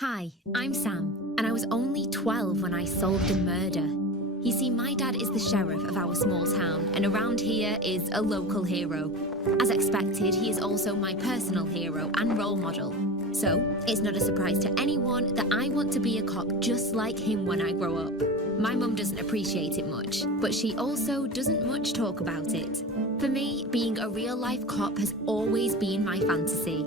Hi, I'm Sam, and I was only 12 when I solved a murder. You see, my dad is the sheriff of our small town, and around here is a local hero. As expected, he is also my personal hero and role model. So, it's not a surprise to anyone that I want to be a cop just like him when I grow up. My mum doesn't appreciate it much, but she also doesn't much talk about it. For me, being a real-life cop has always been my fantasy.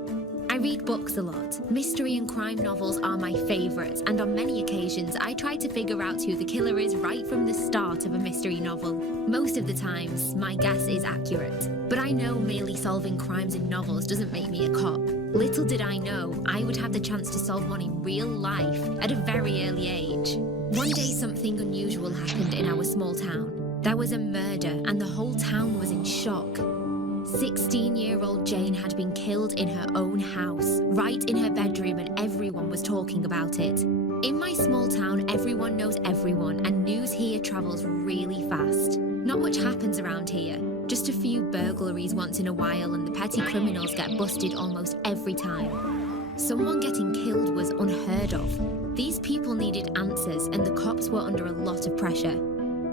I read books a lot. Mystery and crime novels are my favourites, and on many occasions I try to figure out who the killer is right from the start of a mystery novel. Most of the times, my guess is accurate. But I know merely solving crimes in novels doesn't make me a cop. Little did I know I would have the chance to solve one in real life at a very early age. One day something unusual happened in our small town. There was a murder and the whole town was in shock. 16-year-old Jane had been killed in her own house, right in her bedroom, and everyone was talking about it. In my small town, everyone knows everyone, and news here travels really fast. Not much happens around here. Just a few burglaries once in a while, and the petty criminals get busted almost every time. Someone getting killed was unheard of. These people needed answers, and the cops were under a lot of pressure.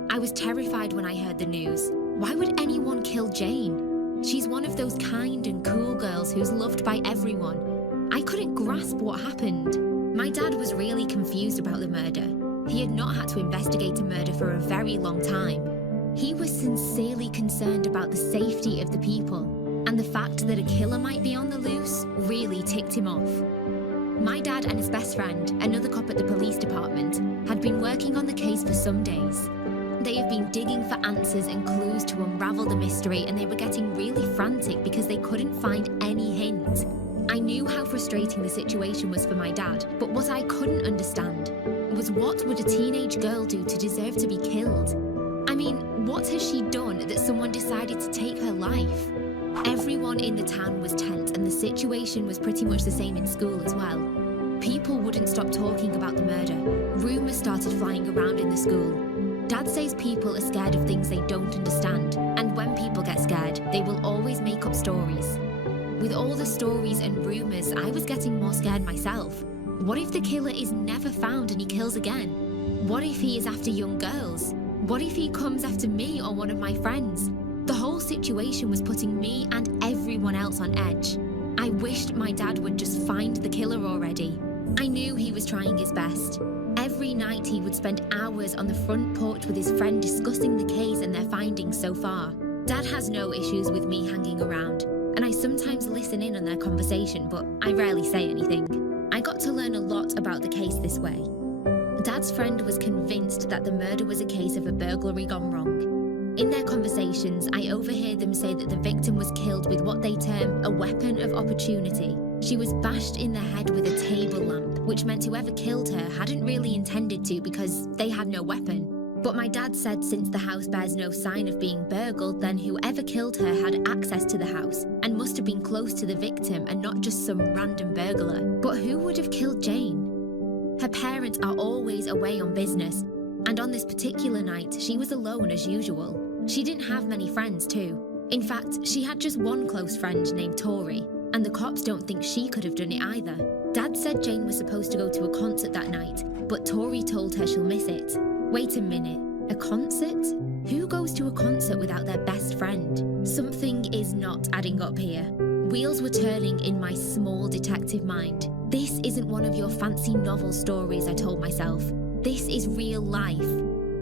I was terrified when I heard the news. Why would anyone kill Jane? She's one of those kind and cool girls who's loved by everyone. I couldn't grasp what happened. My dad was really confused about the murder. He had not had to investigate a murder for a very long time. He was sincerely concerned about the safety of the people, and the fact that a killer might be on the loose really ticked him off. My dad and his best friend, another cop at the police department, had been working on the case for some days. They have been digging for answers and clues to unravel the mystery, and they were getting really frantic because they couldn't find any hint. I knew how frustrating the situation was for my dad, but what I couldn't understand was what would a teenage girl do to deserve to be killed? I mean, what has she done that someone decided to take her life? Everyone in the town was tense, and the situation was pretty much the same in school as well. People wouldn't stop talking about the murder. Rumours started flying around in the school. Dad says people are scared of things they don't understand, and when people get scared, they will always make up stories. With all the stories and rumours, I was getting more scared myself. What if the killer is never found and he kills again? What if he is after young girls? What if he comes after me or one of my friends? The whole situation was putting me and everyone else on edge. I wished my dad would just find the killer already. I knew he was trying his best. Every night he would spend hours on the front porch with his friend discussing the case and their findings so far. Dad has no issues with me hanging around, and I sometimes listen in on their conversation, but I rarely say anything. I got to learn a lot about the case this way. Dad's friend was convinced that the murder was a case of a burglary gone wrong. In their conversations, I overheard them say that the victim was killed with what they term a weapon of opportunity. She was bashed in the head with a table lamp, which meant whoever killed her hadn't really intended to because they had no weapon. But my dad said since the house bears no sign of being burgled, then whoever killed her had access to the house and must have been close to the victim and not just some random burglar. But who would have killed Jane? Her parents are always away on business, and on this particular night, she was alone as usual. She didn't have many friends too. In fact, she had just one close friend named Tori, and the cops don't think she could have done it either. Dad said Jane was supposed to go to a concert that night, but Tori told her she'll miss it. Wait a minute, a concert? Who goes to a concert without their best friend? Something is not adding up here. Wheels were turning in my small detective mind. This isn't one of your fancy novel stories, I told myself. This is real life.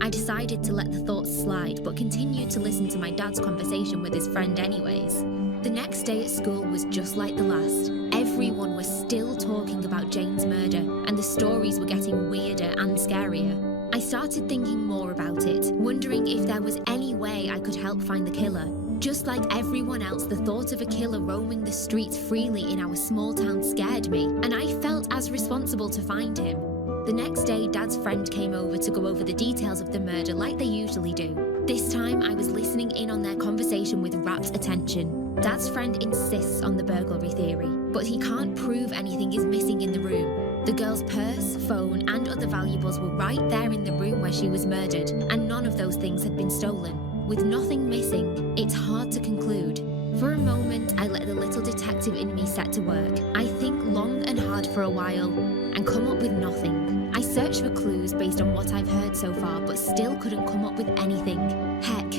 I decided to let the thoughts slide, but continued to listen to my dad's conversation with his friend anyways. The next day at school was just like the last. Everyone was still talking about Jane's murder, and the stories were getting weirder and scarier. I started thinking more about it, wondering if there was any way I could help find the killer. Just like everyone else, the thought of a killer roaming the streets freely in our small town scared me, and I felt as responsible to find him. The next day, Dad's friend came over to go over the details of the murder like they usually do. This time, I was listening in on their conversation with rapt attention. Dad's friend insists on the burglary theory, but he can't prove anything is missing in the room. The girl's purse, phone, and other valuables were right there in the room where she was murdered, and none of those things had been stolen. With nothing missing, it's hard to conclude. For a moment, I let the little detective in me set to work. I think long and hard for a while. and come up with nothing. I searched for clues based on what I've heard so far, but still couldn't come up with anything. Heck,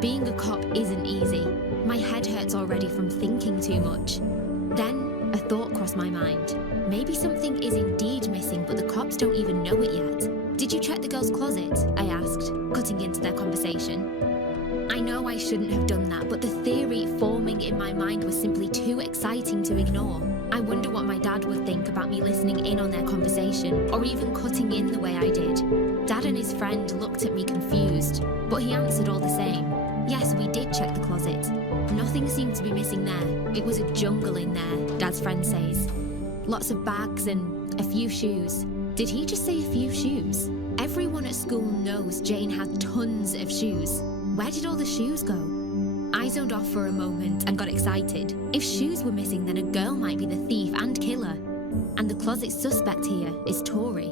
being a cop isn't easy. My head hurts already from thinking too much. Then, a thought crossed my mind. Maybe something is indeed missing, but the cops don't even know it yet. Did you check the girl's closet? I asked, cutting into their conversation. I know I shouldn't have done that, but the theory forming in my mind was simply too exciting to ignore. I wonder what my dad would think about me listening in on their conversation, or even cutting in the way I did. Dad and his friend looked at me confused, but he answered all the same. Yes, we did check the closet. Nothing seemed to be missing there. It was a jungle in there, Dad's friend says. Lots of bags and a few shoes. Did he just say a few shoes? Everyone at school knows Jane had tons of shoes. Where did all the shoes go? I zoned off for a moment and got excited. If shoes were missing, then a girl might be the thief and killer. And the closet suspect here is Tori.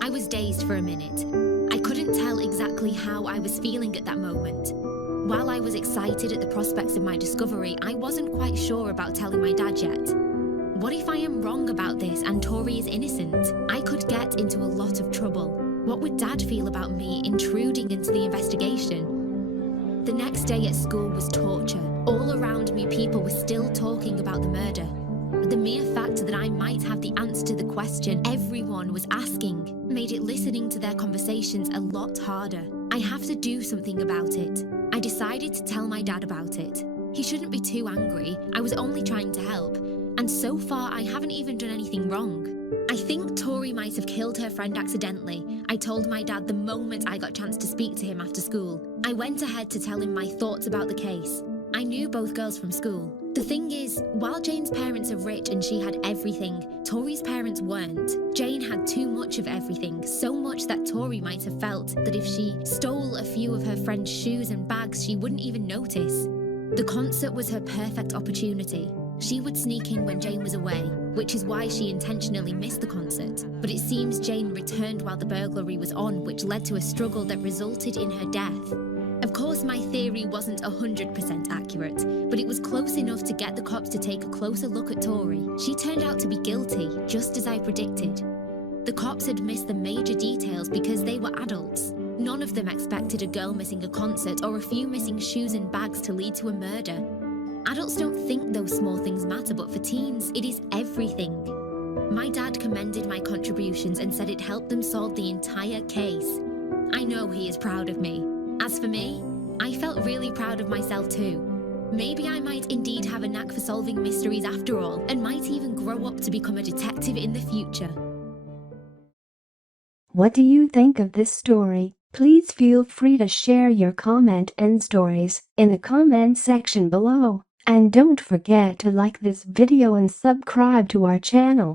I was dazed for a minute. I couldn't tell exactly how I was feeling at that moment. While I was excited at the prospects of my discovery, I wasn't quite sure about telling my dad yet. What if I am wrong about this and Tori is innocent? I could get into a lot of trouble. What would Dad feel about me intruding into the investigation? The next day at school was torture. All around me, people were still talking about the murder. The mere fact that I might have the answer to the question everyone was asking made it listening to their conversations a lot harder. I have to do something about it. I decided to tell my dad about it. He shouldn't be too angry. I was only trying to help. And so far, I haven't even done anything wrong. I think Tori might have killed her friend accidentally. I told my dad the moment I got a chance to speak to him after school. I went ahead to tell him my thoughts about the case. I knew both girls from school. The thing is, while Jane's parents are rich and she had everything, Tori's parents weren't. Jane had too much of everything, so much that Tori might have felt that if she stole a few of her friend's shoes and bags, she wouldn't even notice. The concert was her perfect opportunity. She would sneak in when Jane was away, which is why she intentionally missed the concert. But it seems Jane returned while the burglary was on, which led to a struggle that resulted in her death. Of course, my theory wasn't 100% accurate, but it was close enough to get the cops to take a closer look at Tori. She turned out to be guilty, just as I predicted. The cops had missed the major details because they were adults. None of them expected a girl missing a concert or a few missing shoes and bags to lead to a murder. Adults don't think those small things matter, but for teens, it is everything. My dad commended my contributions and said it helped them solve the entire case. I know he is proud of me. As for me, I felt really proud of myself too. Maybe I might indeed have a knack for solving mysteries after all, and might even grow up to become a detective in the future. What do you think of this story? Please feel free to share your comment and stories in the comment section below. And don't forget to like this video and subscribe to our channel.